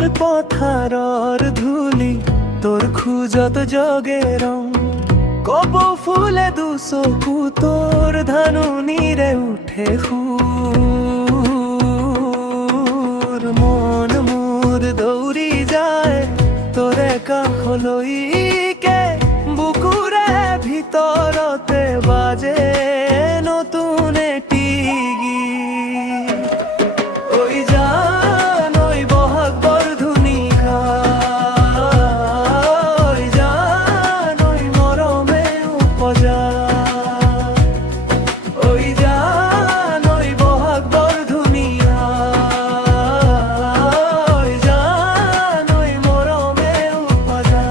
মোর পথাৰৰ ধূলি তোৰ খোজত জগে ৰং কব ফুলে দুচকু তোৰ ধাননিৰে উঠে সুৰ মন মোৰ দৌৰি যায় তোৰে কাষলৈকে বুকুৰে ভিতৰতে বাজে নতুন এটি গীত ঐ জান ঐ বহাগ বৰ ধুনীয়া ঐ জান ঐ মৰমে উপজা ঐ জান ঐ বহাগ বৰ ধুনীয়া ঐ জান ঐ মৰমে উপজা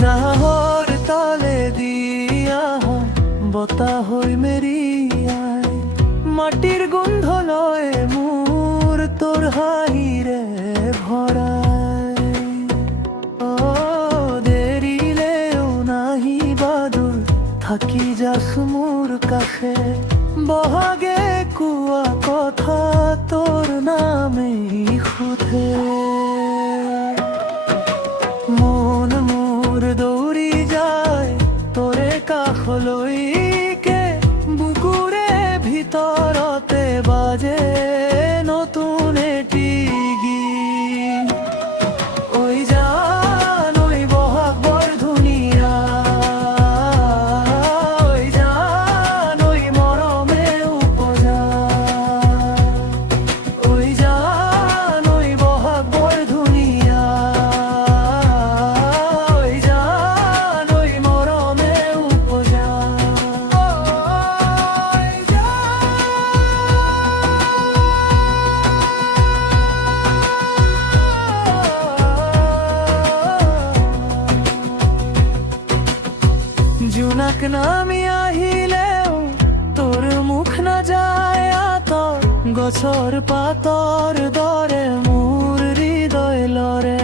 নাহৰ তলে দিয়া বতাহ হৈ মেৰিয়াই মাটিৰ গোন্ধ লয় মোৰ তোৰ হাঁহিৰে ভৰাই দেৰিলেও নাহিবা দূৰ থাকি যাস মোৰ কাষে বহাগে কোৱা কথা তোৰ নামেই সোধে মন মোৰ দৌৰি যায় তোৰে কাষলৈকে বুকুৰে ভিতৰতে বাজে নতুন এটি গীত ঐ জান ঐ বহাগ বৰ ধুনীয়া ঐ জান ঐ মৰমে উপজা ঐ জান ঐ বহাগ বৰ ধুনীয়া ঐ জান ঐ মৰমে উপজা জোনাক নামি আহিলেও তোৰ মুখ নাযায় আঁতৰ গছৰ পাতৰ দৰে মোৰ হৃদয় লৰে